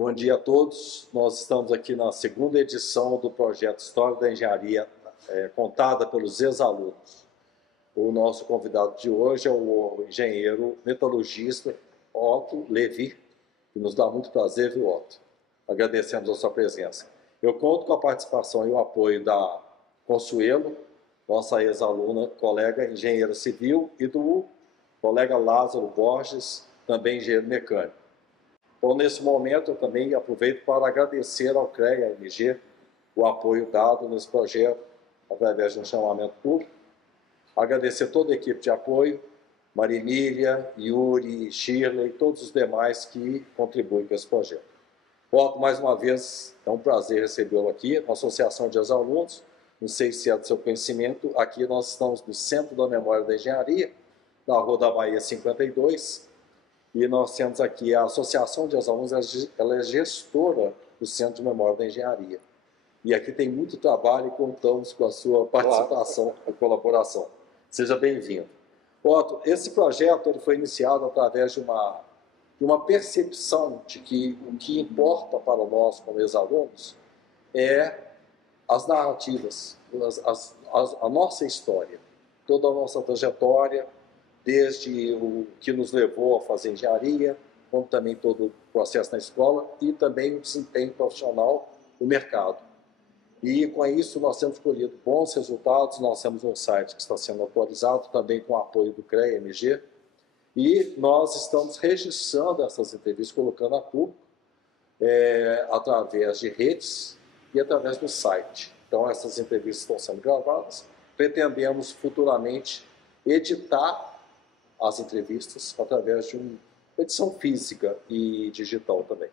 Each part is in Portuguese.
Bom dia a todos. Nós estamos aqui na segunda edição do projeto História da Engenharia, contada pelos ex-alunos. O nosso convidado de hoje é o engenheiro metalurgista Otto Levi, que nos dá muito prazer, viu, Otto? Agradecemos a sua presença. Eu conto com a participação e o apoio da Consuelo, nossa ex-aluna, colega engenheira civil, e do colega Lázaro Borges, também engenheiro mecânico. Então, nesse momento, eu também aproveito para agradecer ao CREA-MG o apoio dado nesse projeto, através de um chamamento público. Agradecer toda a equipe de apoio, Marília, Yuri, Shirley e todos os demais que contribuem com esse projeto. Otto, mais uma vez, é um prazer recebê-lo aqui, na Associação de Ex-Alunos. Não sei se é do seu conhecimento, aqui nós estamos no Centro da Memória da Engenharia, na Rua da Bahia 52, e nós temos aqui a Associação de Ex-Alunos, ela é gestora do Centro de Memória da Engenharia. E aqui tem muito trabalho e contamos com a sua participação e colaboração. Seja bem-vindo. Otto, esse projeto ele foi iniciado através de uma percepção de que o que importa para nós como ex-alunos é as narrativas, a nossa história, toda a nossa trajetória, desde o que nos levou a fazer engenharia, como também todo o processo na escola e também o desempenho profissional no mercado. E com isso nós temos colhido bons resultados, nós temos um site que está sendo atualizado também com o apoio do CREA-MG e nós estamos registrando essas entrevistas, colocando a público através de redes e através do site. Então essas entrevistas estão sendo gravadas, pretendemos futuramente editar as entrevistas através de uma edição física e digital também.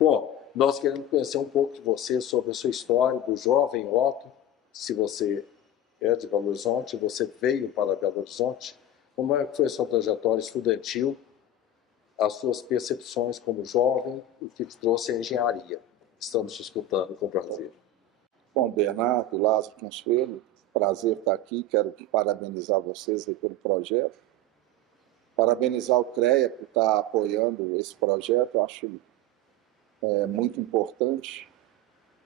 Bom, nós queremos conhecer um pouco de você, sobre a sua história, do jovem Otto, se você é de Belo Horizonte, você veio para Belo Horizonte, como é que foi a sua trajetória estudantil, as suas percepções como jovem, o que te trouxe a engenharia. Estamos te escutando com prazer. Bom, Bernardo, Lázaro, Consuelo, prazer estar aqui, quero parabenizar vocês aí pelo projeto. Parabenizar o CREA por estar apoiando esse projeto, eu acho muito importante.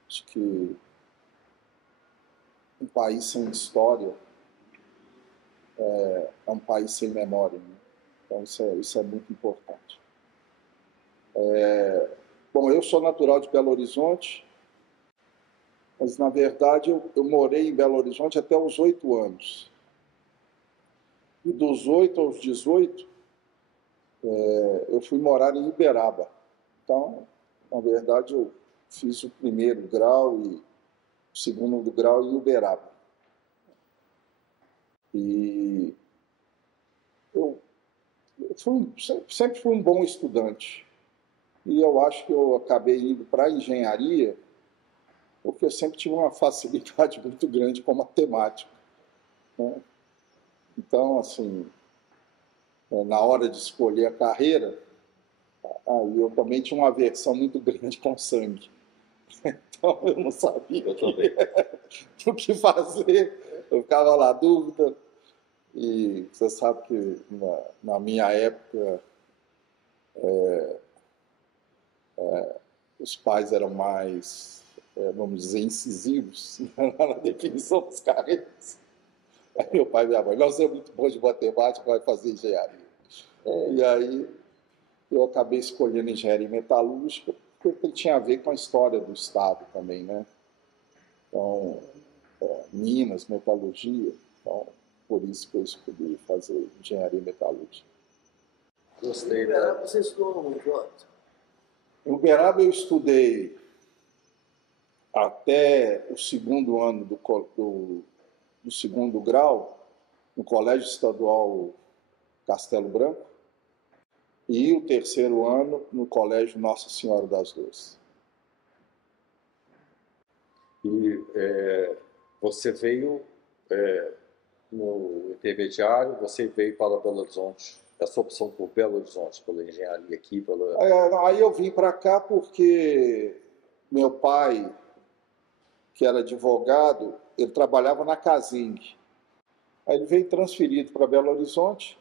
Acho que um país sem história é um país sem memória, né? Então isso é muito importante. Bom, eu sou natural de Belo Horizonte, mas na verdade eu morei em Belo Horizonte até os 8 anos. E dos 8 aos 18, eu fui morar em Uberaba. Então, na verdade, eu fiz o primeiro grau e o segundo grau em Uberaba. E eu sempre fui um bom estudante. E eu acho que eu acabei indo para a engenharia porque eu sempre tive uma facilidade muito grande com matemática, né? Então, assim, na hora de escolher a carreira, aí eu também tinha uma aversão muito grande com sangue. Então, eu não sabia o que fazer. Eu ficava na dúvida. E você sabe que na minha época, os pais eram mais, vamos dizer, incisivos na definição das carreiras. Aí meu pai e minha mãe, nós somos muito bons de matemática, vai fazer engenharia. E aí eu acabei escolhendo engenharia metalúrgica, porque tinha a ver com a história do Estado também, né? Então, Minas, metalurgia, então, por isso que eu escolhi fazer engenharia metalúrgica. Gostei. Em Uberaba você estudou muito, Otto? Em Uberaba eu estudei até o segundo ano do segundo grau, no Colégio Estadual Castelo Branco, e o terceiro ano no Colégio Nossa Senhora das Dores. E você veio no intermediário, você veio para Belo Horizonte. Essa opção por Belo Horizonte, pela engenharia aqui, Aí eu vim para cá porque meu pai, que era advogado, ele trabalhava na Casing. Aí ele veio transferido para Belo Horizonte,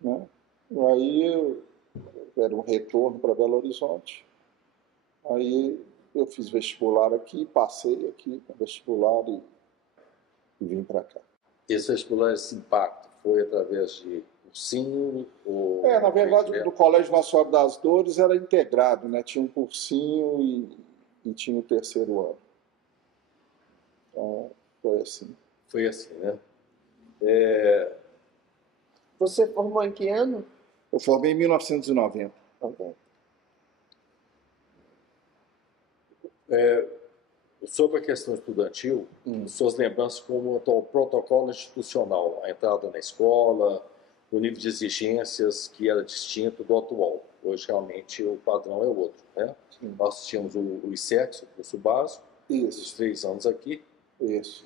né? Aí era um retorno para Belo Horizonte. Aí eu fiz vestibular aqui, passei aqui no vestibular e vim para cá. Esse vestibular, esse impacto, foi através de cursinho? Ou... Na verdade, do Colégio Nossa Senhora das Dores era integrado, né? Tinha um cursinho e tinha o terceiro ano. Então, foi assim. Foi assim, né? Você formou em que ano? Eu formei em 1990. Sobre a questão estudantil, suas lembranças como o protocolo institucional, a entrada na escola, o nível de exigências que era distinto do atual. Hoje, realmente, o padrão é outro, né? Nós tínhamos o ISEX, o curso básico, os 3 anos aqui. Isso.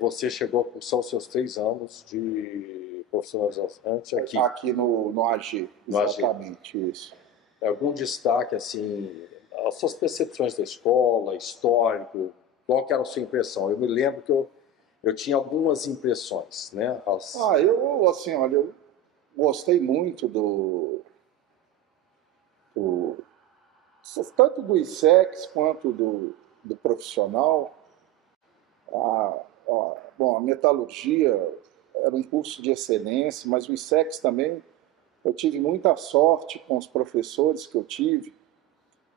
Você chegou a cursar os seus 3 anos de profissionalização aqui. Aqui no AG, exatamente, isso. Algum destaque, assim, as suas percepções da escola, histórico, qual que era a sua impressão? Eu me lembro que eu tinha algumas impressões, né? Eu gostei muito tanto do ISEX quanto do profissional. A metalurgia era um curso de excelência, mas o ISEX também, eu tive muita sorte com os professores que eu tive.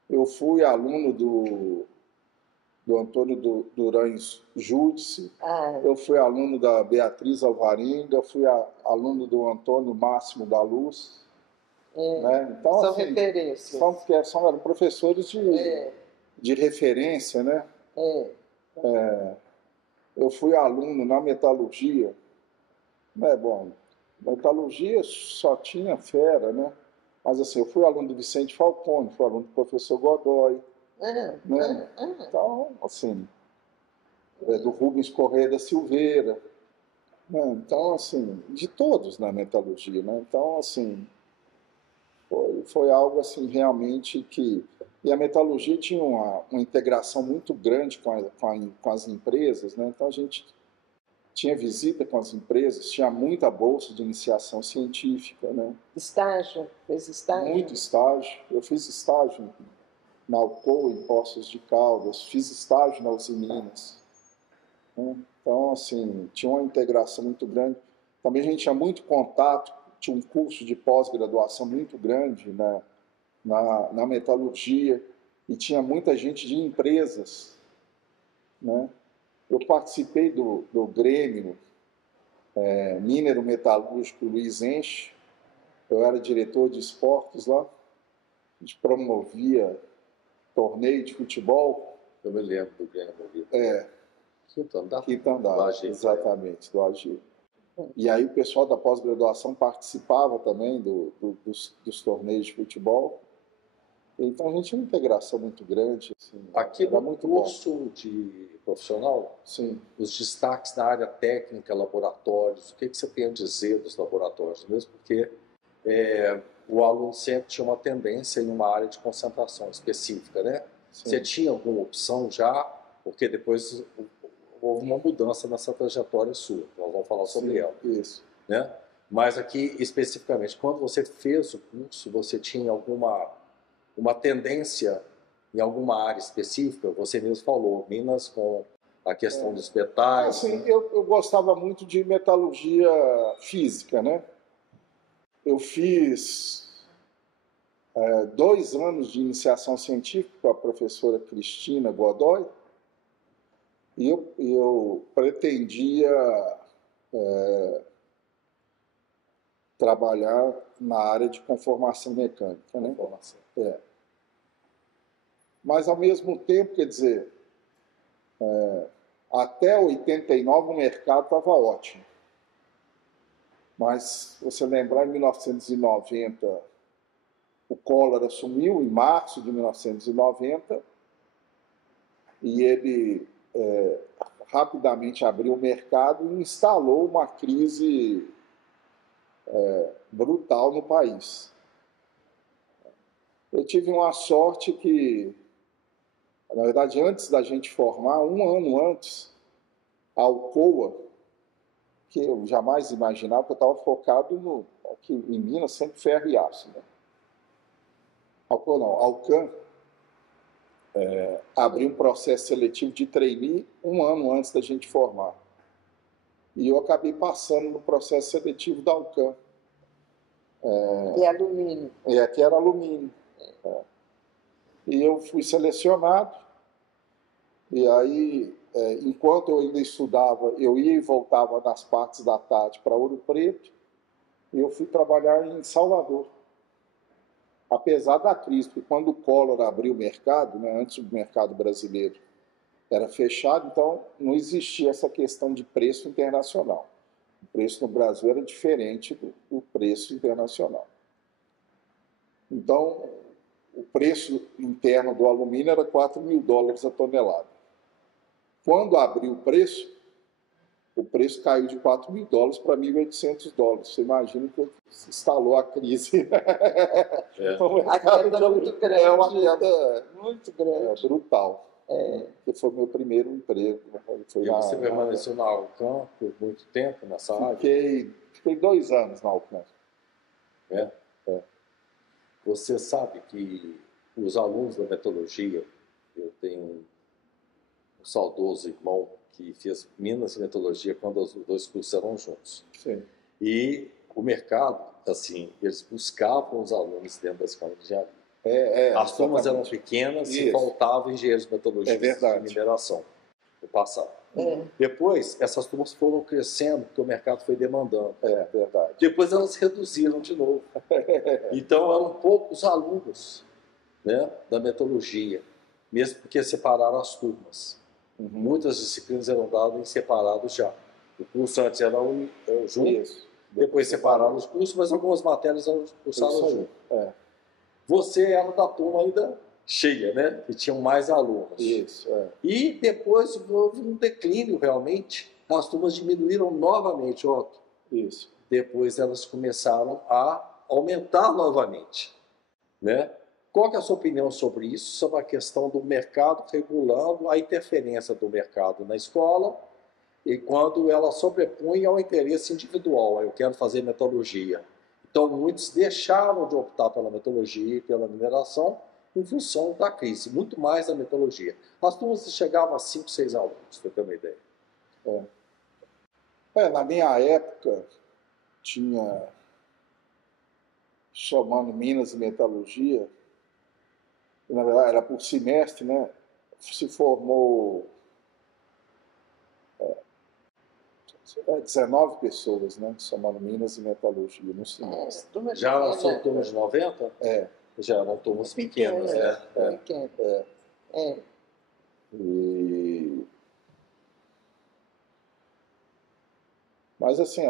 Eu fui aluno do Antônio Durães Júdice, eu fui aluno da Beatriz Alvarenga, fui aluno do Antônio Máximo da Luz. Né? Então, são assim, referências. Eram professores de referência, né? Eu fui aluno na metalurgia. Metalurgia só tinha fera, né? Mas assim, eu fui aluno do Vicente Falcone, fui aluno do professor Godoy. Né? Então, assim, do Rubens Correia da Silveira. Né? Então, assim, de todos na metalurgia. Né? Então, assim, foi algo assim realmente que... E a metalurgia tinha uma integração muito grande com as empresas, né? Então a gente tinha visita com as empresas, tinha muita bolsa de iniciação científica, né? Estágio? Fez estágio? Muito estágio. Eu fiz estágio na Alcoa, em Poços de Caldas, fiz estágio na Uzi Minas. Né? Então, assim, tinha uma integração muito grande. Também a gente tinha muito contato, tinha um curso de pós-graduação muito grande, né? Na metalurgia, e tinha muita gente de empresas, né? Eu participei do Grêmio Minero Metalúrgico Luiz Enche, eu era diretor de esportes lá, a gente promovia torneio de futebol. Eu me lembro do Grêmio. Quintandar, exatamente, do AG. E aí o pessoal da pós-graduação participava também dos torneios de futebol. Então a gente tinha uma integração muito grande. Assim, aqui no curso de profissional, sim, os destaques na área técnica, laboratórios, o que você tem a dizer dos laboratórios? Mesmo porque o aluno sempre tinha uma tendência em uma área de concentração específica, né? Sim. Você tinha alguma opção já? Porque depois houve uma mudança nessa trajetória sua, nós vamos falar sobre ela. Isso. Né? Mas aqui, especificamente, quando você fez o curso, você tinha uma tendência em alguma área específica? Você mesmo falou, Minas com a questão dos metais. Assim, eu gostava muito de metalurgia física, né? Eu fiz 2 anos de iniciação científica com a professora Cristina Godoy, e eu pretendia trabalhar na área de conformação mecânica, né? Mas, ao mesmo tempo, quer dizer, até 89 o mercado estava ótimo. Mas, se você lembrar, em 1990, o Collor assumiu, em março de 1990, e ele rapidamente abriu o mercado e instalou uma crise brutal no país. Eu tive uma sorte que, na verdade, antes da gente formar, 1 ano antes, a Alcoa, que eu jamais imaginava, porque eu estava focado aqui em Minas, sempre ferro e aço. Né? Alcoa não, Alcan. abrir um processo seletivo de trainee um ano antes da gente formar. E eu acabei passando no processo seletivo da Alcan. E alumínio. E aqui era alumínio. E eu fui selecionado. E aí, enquanto eu ainda estudava, eu ia e voltava nas partes da tarde para Ouro Preto. E eu fui trabalhar em Salvador. Apesar da crise, porque quando o Collor abriu o mercado, né, antes do mercado brasileiro era fechado, então não existia essa questão de preço internacional. O preço no Brasil era diferente do preço internacional. Então, o preço interno do alumínio era $4.000 a tonelada. Quando abriu o preço caiu de $4.000 para $1.800. Você imagina que se instalou a crise. A queda muito grande. É uma queda Muito grande. brutal. Que foi meu primeiro emprego. E você permaneceu na Alcan por muito tempo nessa área? Fiquei 2 anos na Alcan. Você sabe que os alunos da metodologia, eu tenho um saudoso irmão que fez Minas e Metodologia quando os 2 cursos eram juntos. Sim. E o mercado, assim, eles buscavam os alunos dentro da escola de engenharia. As turmas eram pequenas e faltavam engenheiros metodologistas de mineração no passado. Depois, essas turmas foram crescendo, porque o mercado foi demandando. Verdade. Depois elas reduziram de novo. Então eram poucos alunos, né, da metodologia, mesmo porque separaram as turmas. Muitas disciplinas eram dadas em separados já. O curso antes era junto, depois separaram os cursos, mas algumas matérias eram cursadas junto. Você era da turma ainda cheia, né? Que tinham mais alunos. E depois houve um declínio realmente. As turmas diminuíram novamente, Otto. Depois elas começaram a aumentar novamente, né? Qual que é a sua opinião sobre isso? Sobre a questão do mercado regulando a interferência do mercado na escola e quando ela sobrepõe ao interesse individual. Eu quero fazer metodologia. Então, muitos deixaram de optar pela metodologia e pela mineração em função da crise, muito mais da metodologia. As turmas chegavam a 5, 6 alunos, para você ter uma ideia. Na minha época, tinha, somando Minas e Metalurgia, na verdade era por semestre, né? Se formou 19 pessoas, né? Somando Minas e Metalurgia no semestre. Já são turmas de 90? Já eram turmas pequenas, né? Mas assim,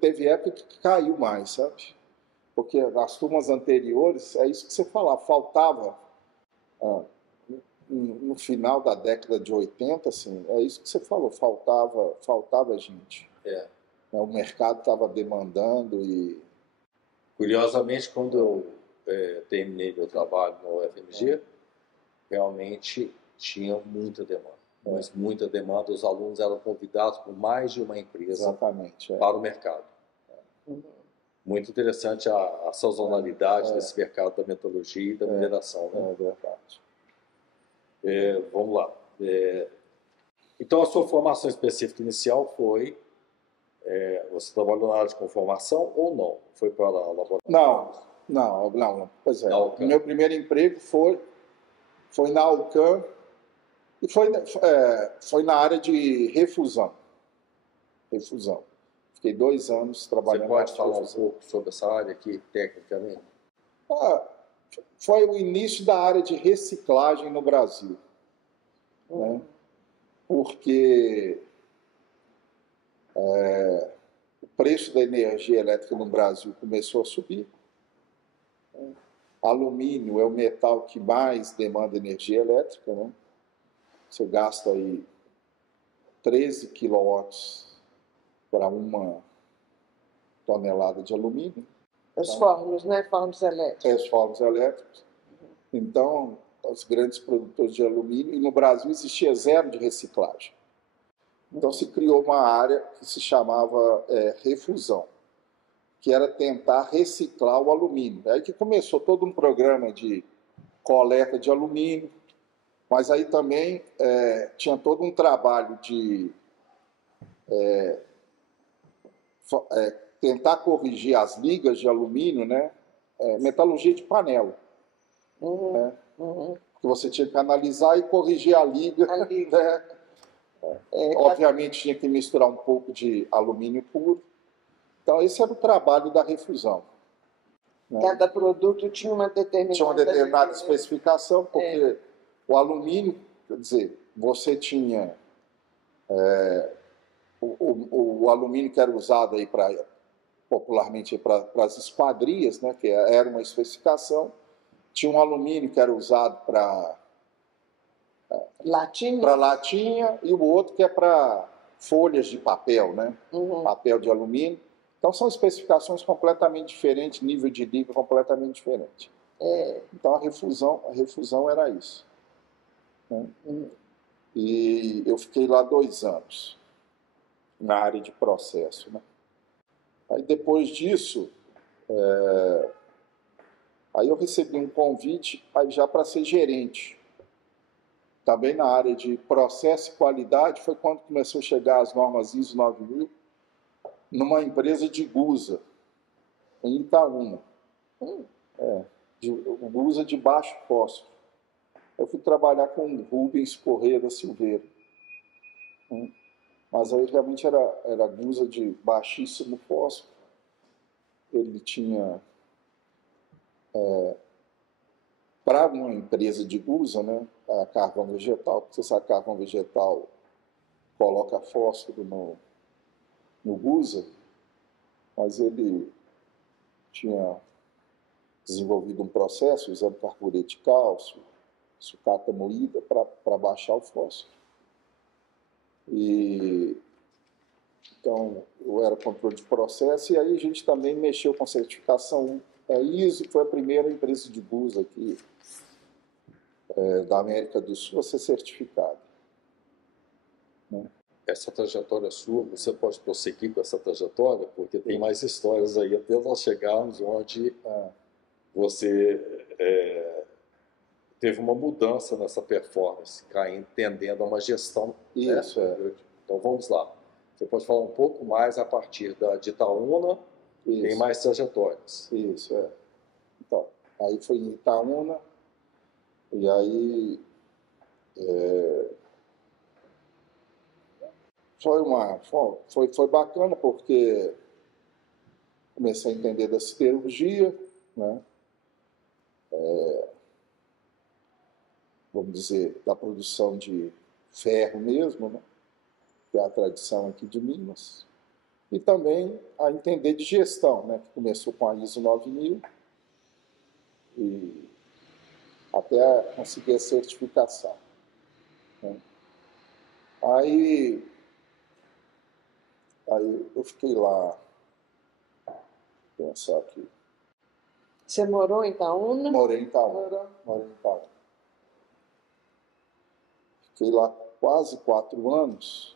teve época que caiu mais, sabe? Porque nas turmas anteriores, é isso que você falava, faltava, no final da década de 80, assim, é isso que você falou, faltava gente. O mercado estava demandando e... Curiosamente, quando eu terminei meu trabalho no UFMG, realmente tinha muita demanda. Mas muita demanda, os alunos eram convidados por mais de uma empresa para o mercado. Muito interessante a sazonalidade desse mercado da metodologia e da mineração. Né? Verdade. Vamos lá. Então, a sua formação específica inicial foi... você trabalhou na área de conformação ou não? Foi para a laboratório? Não. Pois é. Meu primeiro emprego foi na Alcan e foi na área de refusão. Fiquei 2 anos trabalhando. Você pode falar um pouco sobre essa área aqui, tecnicamente? Foi o início da área de reciclagem no Brasil. Né? Porque o preço da energia elétrica no Brasil começou a subir. Alumínio é o metal que mais demanda energia elétrica, né? Você gasta aí 13 quilowatts para 1 tonelada de alumínio. Os fórmulas, né? Fórmulas elétricas. Os fórmulas elétricos. Então, os grandes produtores de alumínio, e no Brasil existia zero de reciclagem. Então se criou uma área que se chamava refusão, que era tentar reciclar o alumínio. É aí que começou todo um programa de coleta de alumínio, mas aí também tinha todo um trabalho de tentar corrigir as ligas de alumínio, né? Metalurgia de panela. Né? Que você tinha que analisar e corrigir a liga. Né? Obviamente tinha que misturar um pouco de alumínio puro. Então esse era o trabalho da refusão. Né? Cada produto tinha uma determinada especificação, porque o alumínio, quer dizer, você tinha o alumínio que era usado aí popularmente para as esquadrias, né, que era uma especificação. Tinha um alumínio que era usado para latinha e o outro que é para folhas de papel, né? Papel de alumínio. Então são especificações completamente diferentes, nível de liga completamente diferente. Então a refusão era isso. Né? E eu fiquei lá 2 anos na área de processo. Né? Aí depois disso, aí eu recebi um convite já para ser gerente. Também na área de processo e qualidade, foi quando começou a chegar as normas ISO 9000, numa empresa de gusa, em Itaúna. Gusa de baixo fósforo. Eu fui trabalhar com o Rubens Corrêa da Silveira. Mas aí realmente era gusa de baixíssimo fósforo. Ele tinha... para uma empresa de gusa, né, a carvão vegetal, porque você sabe que carvão vegetal coloca fósforo no gusa, mas ele tinha desenvolvido um processo usando carbureto de cálcio, sucata moída, para baixar o fósforo. Então, eu era controle de processo, e aí a gente também mexeu com certificação ISO, foi a primeira empresa de gusa aqui da América do Sul a ser certificada. Né? Essa trajetória sua, você pode prosseguir com essa trajetória, porque tem mais histórias aí, até nós chegarmos onde você teve uma mudança nessa performance, tendendo a uma gestão. Isso, né? Então vamos lá. Você pode falar um pouco mais a partir de Itaúna, tem mais trajetórias. Isso, Então, aí foi em Itaúna, e aí foi bacana, porque comecei a entender da siderurgia, né? Vamos dizer, da produção de ferro mesmo, né? Que é a tradição aqui de Minas, e também a entender de gestão, né? Que começou com a ISO 9000 e até conseguir a certificação. Né? Aí eu fiquei lá, pensar aqui. Você morou em Itaúna? Morei em Itaúna. Fiquei lá quase 4 anos.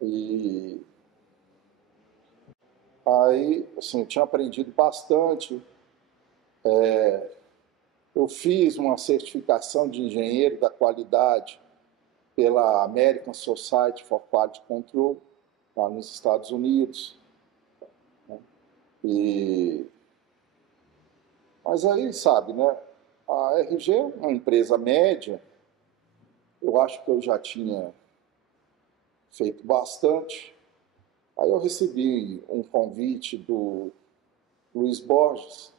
E aí, assim, eu tinha aprendido bastante. Eu fiz uma certificação de engenheiro da qualidade pela American Society for Quality Control, lá nos Estados Unidos. Mas aí, sabe, né? A RG é uma empresa média. Eu acho que eu já tinha feito bastante. Aí eu recebi um convite do Luiz Borges,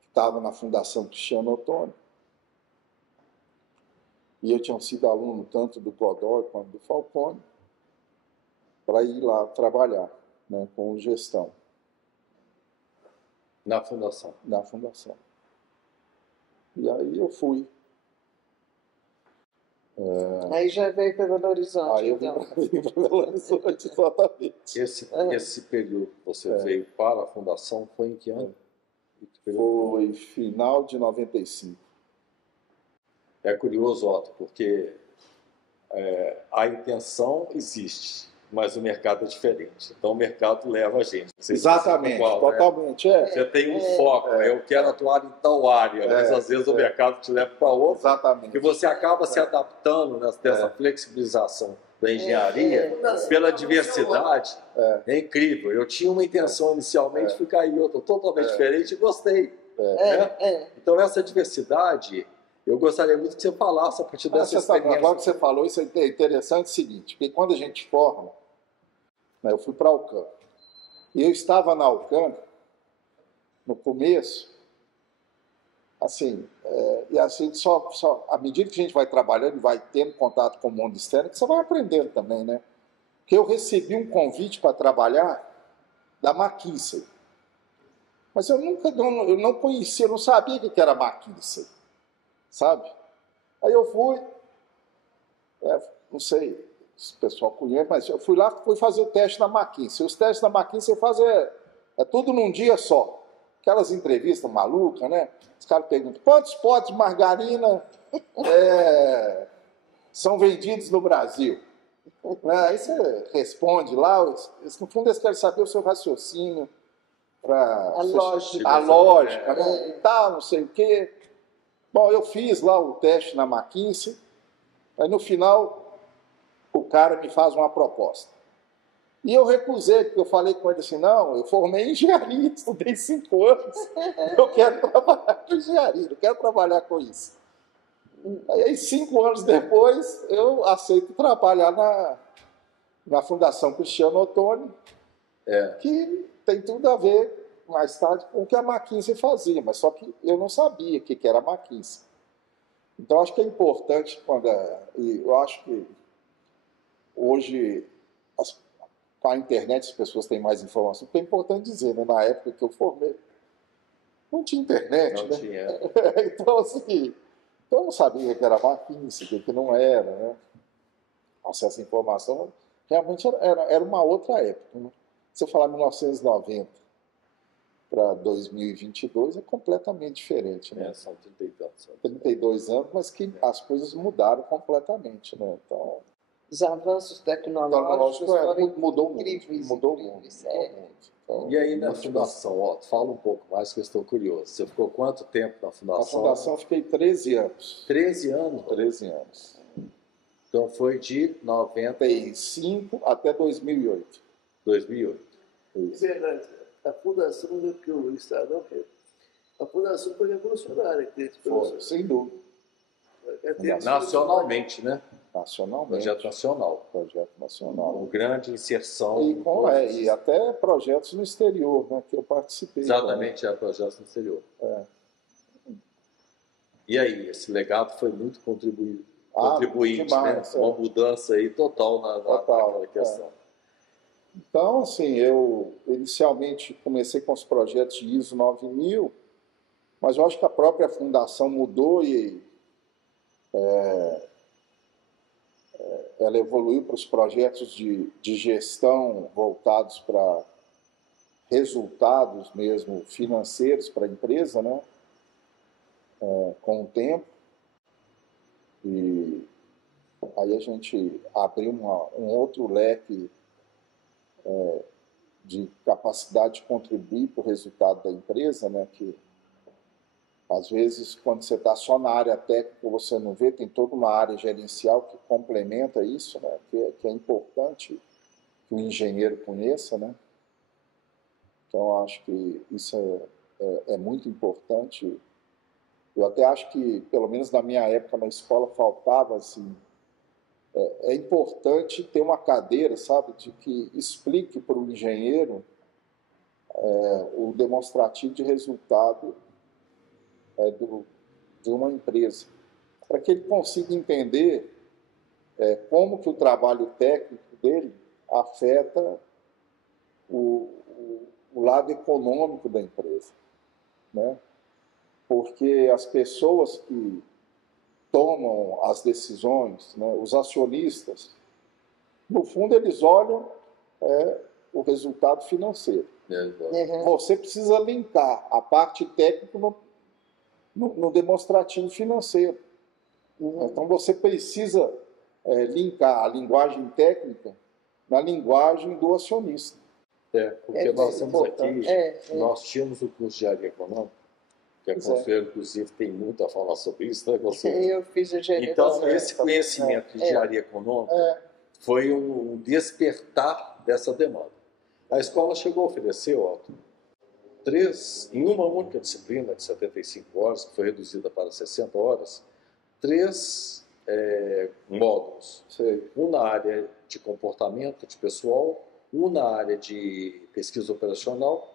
que estava na Fundação Cristiano Ottoni. E eu tinha sido aluno tanto do Godoy quanto do Falcone, para ir lá trabalhar, né, com gestão. Na fundação? Na fundação. E aí eu fui. Aí já veio para Belo Horizonte. Aí eu vim para Belo Horizonte, exatamente. Esse período que você veio para a fundação foi em que ano? Foi final de 95. É curioso, Otto, porque a intenção existe, Mas o mercado é diferente. Então o mercado leva a gente. Exatamente, totalmente. Né? Você tem um foco, eu quero atuar em tal área, mas às vezes o mercado te leva para outra. Exatamente. E você acaba se adaptando nessa flexibilização da engenharia pela diversidade. É incrível. Eu tinha uma intenção inicialmente de ficar em outra totalmente diferente e gostei. Então essa diversidade, eu gostaria muito que você falasse a partir dessa experiência. Agora que você falou, isso é interessante, é o seguinte, porque quando a gente forma, né, eu fui para a Alcan, e eu estava na Alcan, no começo, assim, e assim, só à medida que a gente vai trabalhando e vai tendo contato com o mundo externo, que você vai aprendendo também, né? Porque eu recebi um convite para trabalhar da McKinsey, mas eu não conhecia, eu não sabia o que era McKinsey, sabe? Aí eu fui, não sei se o pessoal conhece, mas eu fui lá, fui fazer o teste na McKinsey. Os testes da McKinsey fazem tudo num dia só. Aquelas entrevistas malucas, né? Os caras perguntam, quantos potes de margarina são vendidos no Brasil? Aí você responde lá, no fundo eles querem saber o seu raciocínio, a lógica, né? E tal, não sei o quê. Bom, eu fiz lá o teste na McKinsey, aí no final o cara me faz uma proposta. E eu recusei, porque eu falei com ele assim, não, eu formei em engenharia, estudei 5 anos, eu quero trabalhar com engenharia, eu quero trabalhar com isso. Aí 5 anos depois, eu aceito trabalhar na Fundação Cristiano Ottoni, que tem tudo a ver, mais tarde, com o que a McKinsey fazia, mas só que eu não sabia o que era a McKinsey. Então, acho que é importante, e eu acho que hoje, com a internet, as pessoas têm mais informação, porque é importante dizer, né? Na época que eu formei, não tinha internet, não né? Tinha. Então, assim, eu não sabia o que era McKinsey, o que não era, né? Acesso à informação realmente era uma outra época, né? Se eu falar 1990 para 2022, é completamente diferente, né? São 30 e tantos. 32 anos, mas que as coisas mudaram completamente, né? Então, os avanços tecnológicos mudou incríveis. Mudou muito. Então, e aí na fundação, fala um pouco mais que eu estou curioso. Você ficou quanto tempo na fundação? Na fundação eu fiquei 13 anos. 13 anos? 13 anos. Então foi de 95 até 2008. 2008. É verdade. A fundação, que o Estadão, a fundação foi revolucionária. Foi, sem dúvida. Nacionalmente, né? Nacionalmente. Projeto nacional. Projeto nacional. Uma grande inserção. E até projetos no exterior, né, que eu participei. Exatamente, projetos no exterior. E aí, esse legado foi muito contribuinte, demais, né? Uma mudança aí total naquela questão. Então, assim, eu inicialmente comecei com os projetos de ISO 9000, mas eu acho que a própria fundação mudou e ela evoluiu para os projetos de gestão voltados para resultados mesmo financeiros para a empresa, né? Com o tempo. E aí a gente abriu um outro leque de capacidade de contribuir para o resultado da empresa, né? Que às vezes, quando você está só na área técnica, você não vê, tem toda uma área gerencial que complementa isso, né? Que é importante que o engenheiro conheça, né? Então, acho que isso é muito importante. Eu até acho que, pelo menos na minha época na escola, faltava, assim, é importante ter uma cadeira, sabe, de que explique para o engenheiro o demonstrativo de resultado de uma empresa, para que ele consiga entender como que o trabalho técnico dele afeta o lado econômico da empresa, né? Porque as pessoas que tomam as decisões, né, os acionistas, no fundo eles olham o resultado financeiro. Você precisa linkar a parte técnica no demonstrativo financeiro. Então você precisa linkar a linguagem técnica na linguagem do acionista. Porque nós temos aqui, nós tínhamos o curso de engenharia econômica, que a Conselho, inclusive, tem muito a falar sobre isso, né, Conselho? Eu fiz engenharia Então, econômica. esse conhecimento de engenharia econômica foi um despertar dessa demanda. A escola chegou a oferecer, Otto, em uma única disciplina de 75 horas, que foi reduzida para 60 horas, 3 módulos. Um na área de comportamento de pessoal, um na área de pesquisa operacional,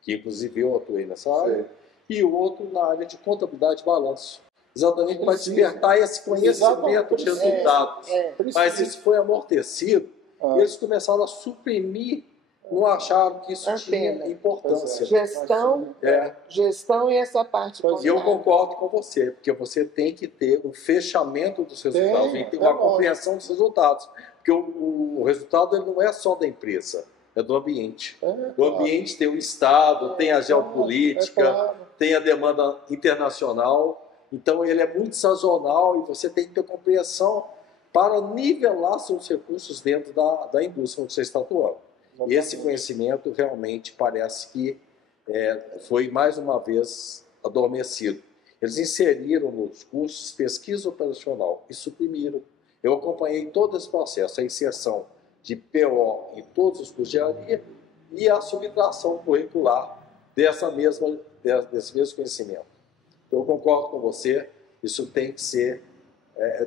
que inclusive eu atuei nessa área, e o outro na área de contabilidade e balanço. Exatamente para despertar esse conhecimento de resultados. Mas isso foi amortecido e eles começaram a suprimir, não acharam que isso tinha importância. Gestão e essa parte. E eu concordo com você, porque você tem que ter um fechamento dos resultados, tem que ter uma compreensão dos resultados. Porque o resultado ele não é só da empresa, é do ambiente. O ambiente tem o Estado, tem a geopolítica, tem a demanda internacional. Então, ele é muito sazonal e você tem que ter compreensão para nivelar seus recursos dentro da indústria onde você está atuando. E esse conhecimento realmente parece que foi, mais uma vez, adormecido. Eles inseriram nos cursos pesquisa operacional e suprimiram. Eu acompanhei todo esse processo, a inserção de PO em todos os cursos de engenharia e a subtração curricular desse mesmo conhecimento. Eu concordo com você, isso tem que ser,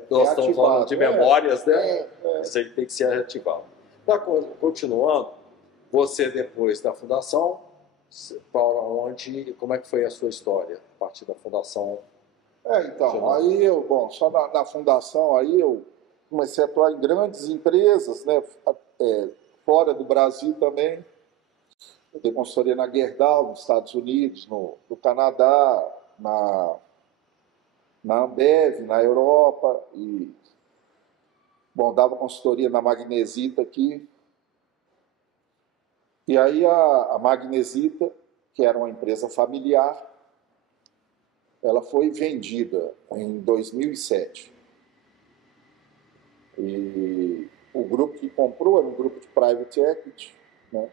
nós estamos falando de memórias, né? Isso aí tem que ser reativado. Continuando, você depois da fundação, para onde, como é que foi a sua história, a partir da fundação? Então, aí só na fundação, aí eu comecei a atuar em grandes empresas, né? Fora do Brasil também. Eu dei consultoria na Gerdau, nos Estados Unidos, no Canadá, na Ambev, na Europa, e dava consultoria na Magnesita aqui. E aí a Magnesita, que era uma empresa familiar, ela foi vendida em 2007. E o grupo que comprou era um grupo de private equity, né?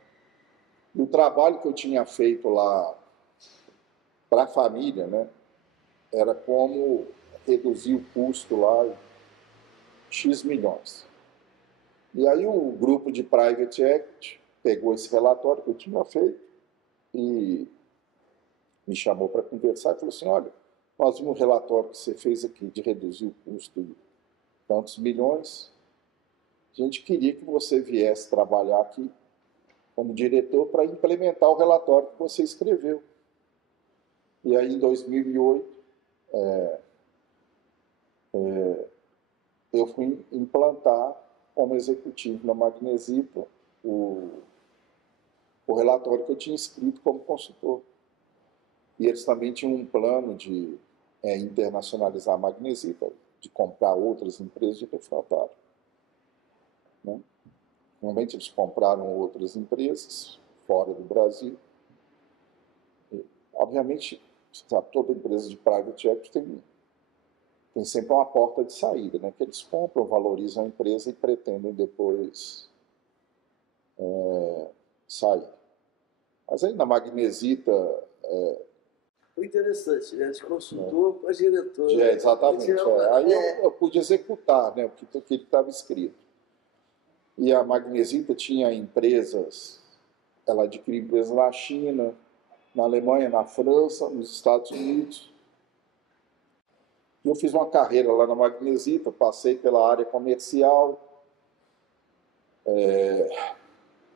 E o trabalho que eu tinha feito lá para a família, né, era como reduzir o custo lá em X milhões. E aí o grupo de private equity pegou esse relatório que eu tinha feito e me chamou para conversar e falou assim, olha, nós vimos um relatório que você fez aqui de reduzir o custo de tantos milhões, a gente queria que você viesse trabalhar aqui como diretor para implementar o relatório que você escreveu. E aí, em 2008, eu fui implantar como executivo na Magnesita o relatório que eu tinha escrito como consultor. E eles também tinham um plano de internacionalizar a Magnesita, de comprar outras empresas de refratário, né? Normalmente eles compraram outras empresas fora do Brasil. E, obviamente, sabe, toda empresa de private equity tem sempre uma porta de saída, né? Que eles compram, valorizam a empresa e pretendem depois sair. Mas aí na Magnesita... Foi interessante, né? De consultor para diretor. Exatamente. Aí eu pude executar, né, o que estava escrito. E a Magnesita tinha empresas, ela adquiriu empresas na China, na Alemanha, na França, nos Estados Unidos. E eu fiz uma carreira lá na Magnesita, passei pela área comercial,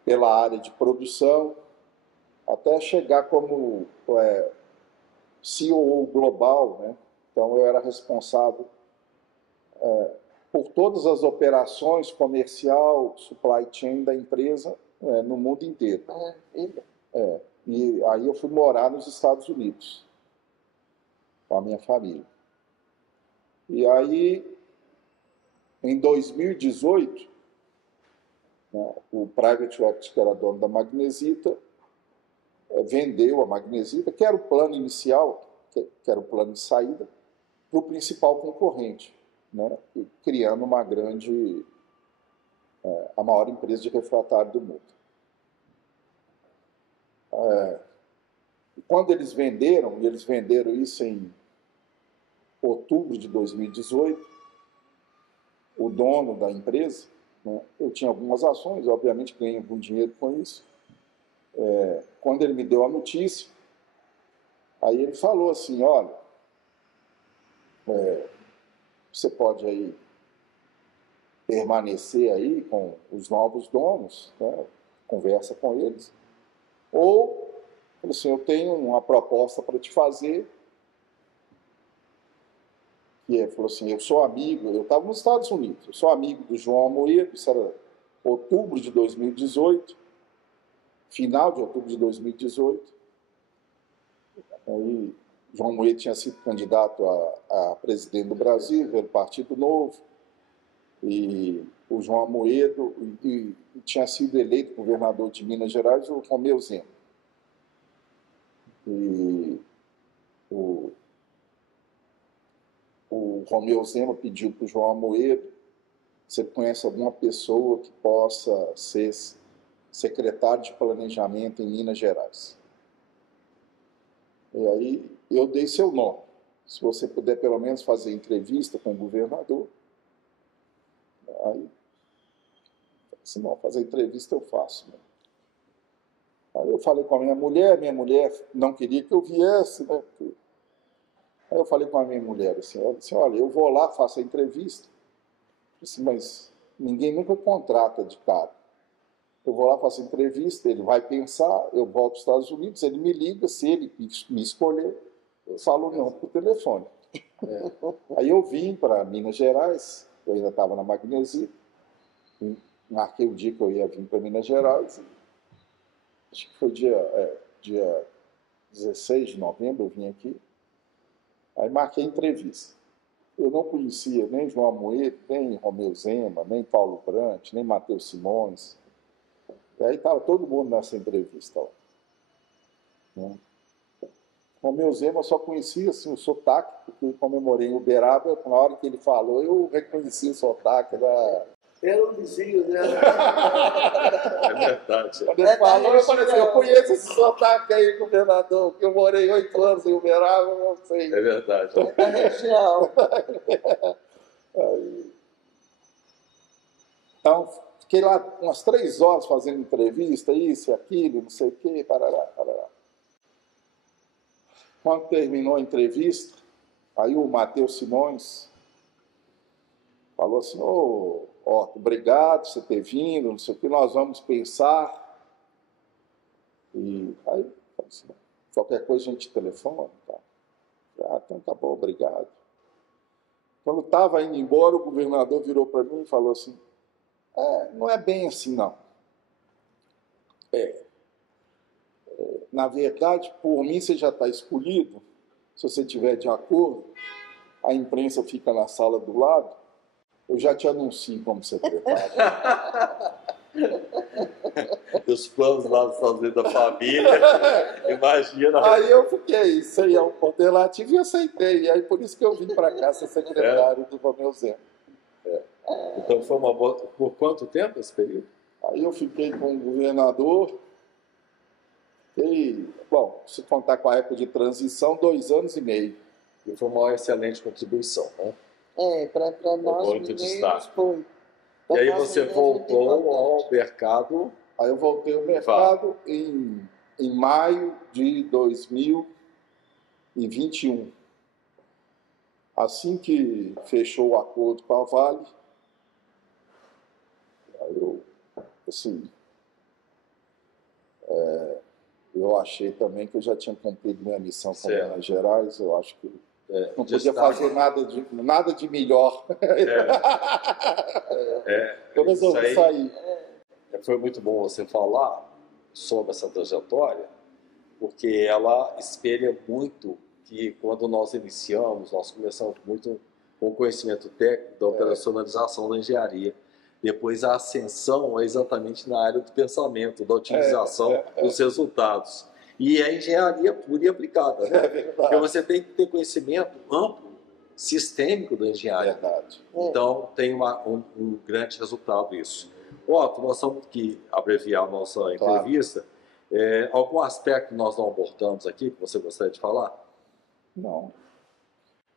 pela área de produção, até chegar como CEO global, né? Então eu era responsável por todas as operações comercial, supply chain da empresa no mundo inteiro. E aí eu fui morar nos Estados Unidos com a minha família. E aí, em 2018, né, o private equity, que era dono da Magnesita, vendeu a Magnesita, que era o plano inicial, que era o plano de saída, para o principal concorrente, né, criando uma grande a maior empresa de refratário do mundo. Quando eles venderam, e eles venderam isso em outubro de 2018, o dono da empresa, né, eu tinha algumas ações, obviamente ganhei algum dinheiro com isso. Quando ele me deu a notícia, aí ele falou assim, olha, você pode aí permanecer aí com os novos donos, né, conversa com eles, ou assim, eu tenho uma proposta para te fazer, que falou assim, eu sou amigo, eu estava nos Estados Unidos, eu sou amigo do João Amoedo, isso era outubro de 2018, final de outubro de 2018, aí João Amoedo tinha sido candidato a presidente do Brasil, pelo Partido Novo, e o João Amoedo e tinha sido eleito governador de Minas Gerais, o Romeu Zema. E o Romeu Zema pediu para o João Amoedo, você conhece alguma pessoa que possa ser secretário de planejamento em Minas Gerais? E aí eu dei seu nome. Se você puder pelo menos fazer entrevista com o governador. Aí, se não, fazer entrevista eu faço. Né? Aí eu falei com a minha mulher não queria que eu viesse, né? Aí eu falei com a minha mulher assim, olha, eu vou lá, faço a entrevista, disse, mas ninguém nunca contrata de cara. Eu vou lá, faço a entrevista, ele vai pensar, eu volto para os Estados Unidos, ele me liga, se ele me escolher, eu falo não por telefone. Aí eu vim para Minas Gerais, eu ainda estava na Magnesia, marquei o dia que eu ia vir para Minas Gerais, acho que foi dia 16 de novembro, eu vim aqui, aí marquei a entrevista. Eu não conhecia nem João Amoedo, nem Romeu Zema, nem Paulo Brant, nem Matheus Simões. E aí estava todo mundo nessa entrevista. Ó. Né? Romeu Zema eu só conhecia assim, o sotaque, porque eu comemorei em Uberaba, na hora que ele falou, eu reconheci o sotaque da... Era um vizinho, né? É verdade. Quando ele falou, eu falei assim, eu conheço esse sotaque aí, governador, porque eu morei 8 anos em Uberaba, eu não sei. É verdade. É da região. Então, fiquei lá umas 3 horas fazendo entrevista, isso e aquilo, não sei o quê, parará. Quando terminou a entrevista, aí o Matheus Simões falou assim, obrigado por você ter vindo, não sei o que, nós vamos pensar. E aí, assim, qualquer coisa a gente telefona. Tá? Então tá bom, obrigado. Quando estava indo embora, o governador virou para mim e falou assim, não é bem assim, não. Na verdade, por mim você já está escolhido, se você estiver de acordo, a imprensa fica na sala do lado, eu já te anuncio como secretário. Os planos lá dos Estados Unidos da família, imagina. Aí eu fiquei, isso aí é um alternativo e aceitei. E aí por isso que eu vim para cá ser secretário do Romeu Zema. Então foi uma boa... Por quanto tempo esse período? Aí eu fiquei com o governador, bom, se contar com a época de transição, 2 anos e meio. E foi uma excelente contribuição, né? Para nós muito mineiros destaque. foi. E aí você voltou ao mercado? Aí eu voltei ao mercado em maio de 2021. Assim que fechou o acordo com a Vale, eu achei também que eu já tinha cumprido minha missão com Minas Gerais, eu acho que não podia fazer nada de melhor. Eu resolvi sair. Foi muito bom você falar sobre essa trajetória, porque ela espelha muito que quando nós iniciamos, nós começamos muito com o conhecimento técnico da operacionalização da engenharia. Depois a ascensão é exatamente na área do pensamento, da otimização dos resultados. E a engenharia pura e aplicada. Né? Porque você tem que ter conhecimento amplo, sistêmico da engenharia. Verdade. Então tem um grande resultado isso. Otto, nós vamos aqui abreviar a nossa entrevista. Algum aspecto que nós não abordamos aqui que você gostaria de falar? Não.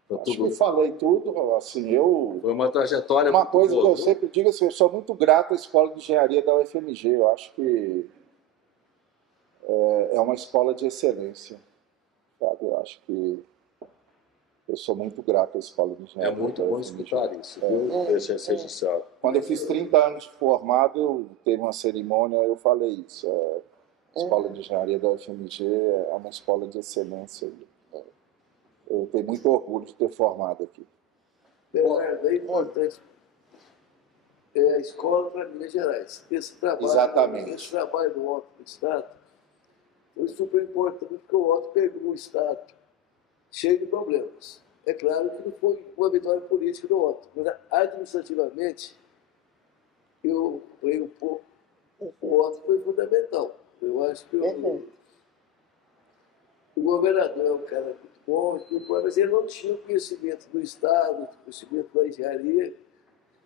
Tá Acho que falei tudo, assim, Foi uma trajetória Uma muito coisa boa, que eu viu? sempre digo assim, eu sou muito grato à Escola de Engenharia da UFMG, eu acho que é uma escola de excelência, sabe? Eu acho que eu sou muito grato à Escola de É Engenharia muito da bom UFMG. escutar isso, viu? Deixa eu ser registrado. Quando eu fiz 30 anos de formado, teve uma cerimônia, eu falei isso. A Escola de Engenharia da UFMG é uma escola de excelência. Eu tenho muito orgulho de ter formado aqui. Bernardo, é importante. É a escola para Minas Gerais. Esse trabalho, Exatamente. Esse trabalho do Otto no Estado foi super importante, porque o Otto pegou o Estado cheio de problemas. É claro que não foi uma vitória política do Otto, mas administrativamente, o Otto foi fundamental. Eu acho que o governador é um cara muito bom, mas ele não tinha o conhecimento do Estado, o conhecimento da engenharia,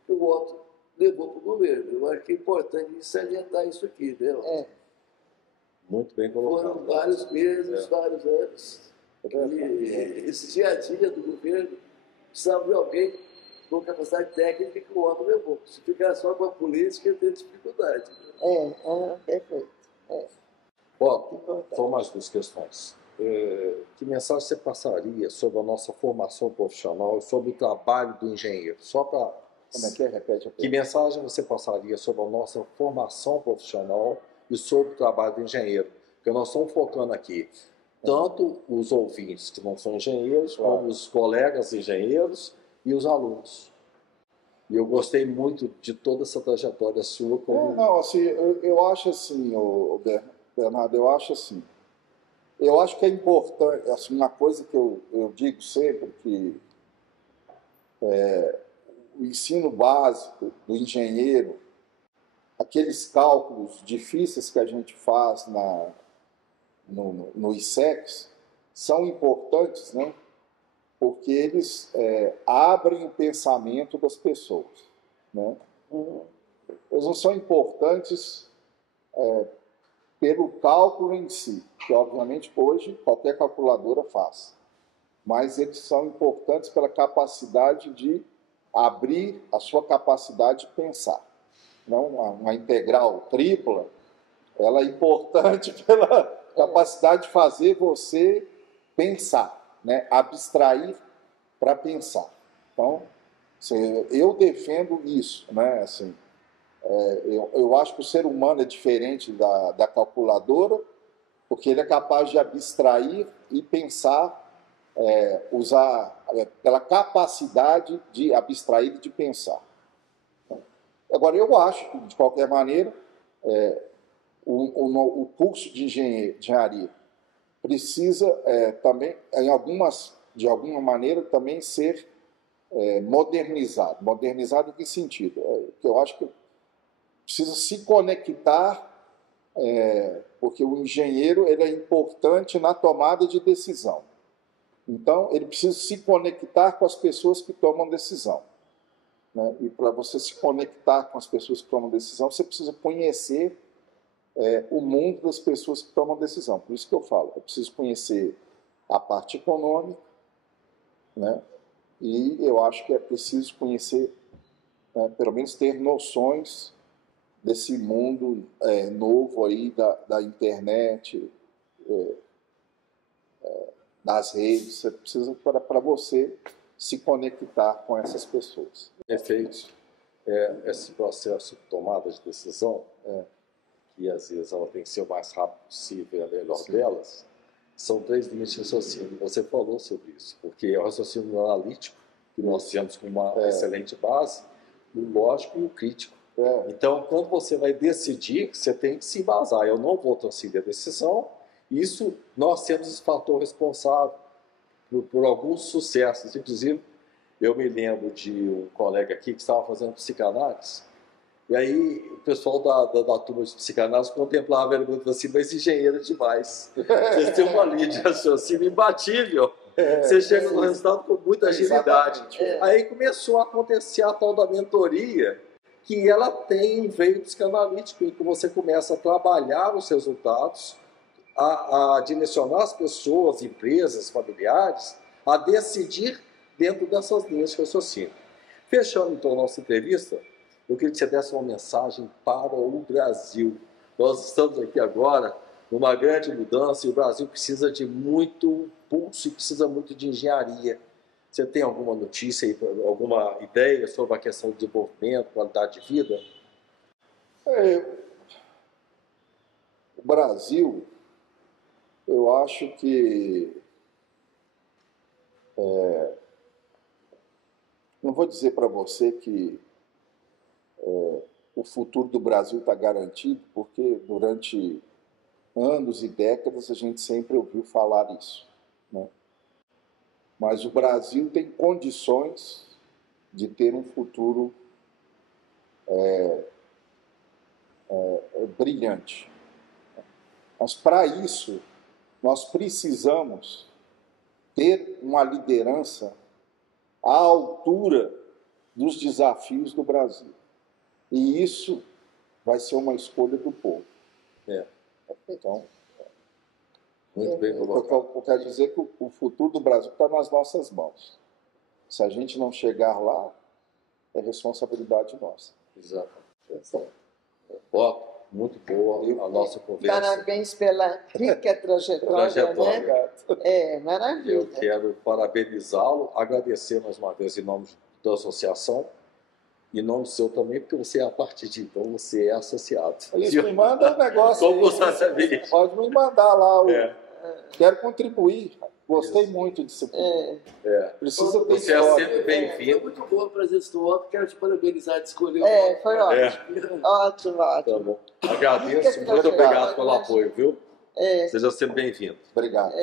que o Otto levou para o governo. Eu acho que é importante salientar isso aqui, né? Muito bem colocado. Foram vários meses, vários anos. E esse dia a dia do governo precisava de alguém com capacidade técnica que o Otto levou. Se ficar só com a política, ele tem dificuldade. Perfeito. Otto, só mais duas questões. Que mensagem você passaria sobre a nossa formação profissional e sobre o trabalho do engenheiro? Só para... Como é que é? Repete a Que pergunta. mensagem você passaria sobre a nossa formação profissional e sobre o trabalho do engenheiro? Porque nós estamos focando aqui tanto os ouvintes que não são engenheiros, como os colegas engenheiros e os alunos. E eu gostei muito de toda essa trajetória sua. Não, assim, eu acho assim, Bernardo, eu acho assim. Eu acho que é importante, assim, uma coisa que eu digo sempre, que o ensino básico do engenheiro, aqueles cálculos difíceis que a gente faz no ISEX, são importantes, né? Porque eles abrem o pensamento das pessoas, né? Eles não são importantes pelo cálculo em si, que obviamente hoje qualquer calculadora faz, mas eles são importantes pela capacidade de abrir a sua capacidade de pensar. Não, uma integral tripla, ela é importante pela capacidade de fazer você pensar, né? Abstrair para pensar. Então, eu defendo isso, né? Assim, eu acho que o ser humano é diferente da calculadora, porque ele é capaz de abstrair e pensar, usar pela capacidade de abstrair e de pensar. Agora, eu acho que, de qualquer maneira, o curso de engenharia precisa também, de alguma maneira, também ser modernizado. Modernizado em que sentido? Que eu acho que precisa se conectar, porque o engenheiro ele é importante na tomada de decisão. Então, ele precisa se conectar com as pessoas que tomam decisão, né? E para você se conectar com as pessoas que tomam decisão, você precisa conhecer o mundo das pessoas que tomam decisão. Por isso que eu falo, eu preciso conhecer a parte econômica, né? E eu acho que é preciso conhecer, pelo menos ter noções desse mundo novo aí da internet, das redes. Você precisa para você se conectar com essas pessoas. Perfeito. Esse processo de tomada de decisão, que às vezes ela tem que ser o mais rápido possível e a melhor delas, são 3 linhas de raciocínio. Você falou sobre isso, porque é o raciocínio analítico, que nós temos com uma excelente base, o lógico e o crítico. Então, quando você vai decidir, você tem que se embasar. Eu não vou transferir a decisão. Isso, nós temos esse fator responsável por alguns sucessos. Inclusive, eu me lembro de um colega aqui que estava fazendo psicanálise. E aí, o pessoal da turma de psicanálise contemplava ele muito assim, mas engenheiro é demais. Vocês têm uma linha de raciocínio imbatível. Você chega no resultado com muita agilidade. Aí começou a acontecer a tal da mentoria. que ela tem um veio psicanalítico, em que você começa a trabalhar os resultados, a direcionar as pessoas, empresas, familiares, a decidir dentro dessas linhas de raciocínio. Fechando, então, a nossa entrevista, eu queria que você desse uma mensagem para o Brasil. Nós estamos aqui agora numa grande mudança e o Brasil precisa de muito pulso e precisa muito de engenharia. Você tem alguma notícia, alguma ideia sobre a questão do desenvolvimento, qualidade de vida? O Brasil, eu acho que... não vou dizer para você que o futuro do Brasil está garantido, porque durante anos e décadas a gente sempre ouviu falar isso, né? Mas o Brasil tem condições de ter um futuro brilhante. Mas para isso nós precisamos ter uma liderança à altura dos desafios do Brasil. E isso vai ser uma escolha do povo. Então, muito bem colocado. Eu quero dizer que o futuro do Brasil está nas nossas mãos. Se a gente não chegar lá, é responsabilidade nossa. Exato. Ó, muito boa a nossa conversa. Parabéns pela rica trajetória. Né? Maravilha. Eu quero parabenizá-lo, agradecer mais uma vez em nome da associação, em nome seu também, porque você é a partir de então, você é associado. Isso, me manda um negócio. Como você sabia? Pode me mandar lá. Quero contribuir. Gostei muito disso. Precisa ter você é sempre bem-vindo. É muito bom a presença do Otto. Quero te parabenizar de escolher o foi ótimo. Ótimo. Tá bom. Agradeço. Muito obrigado pelo apoio, viu? Seja sempre bem-vindo. Obrigado.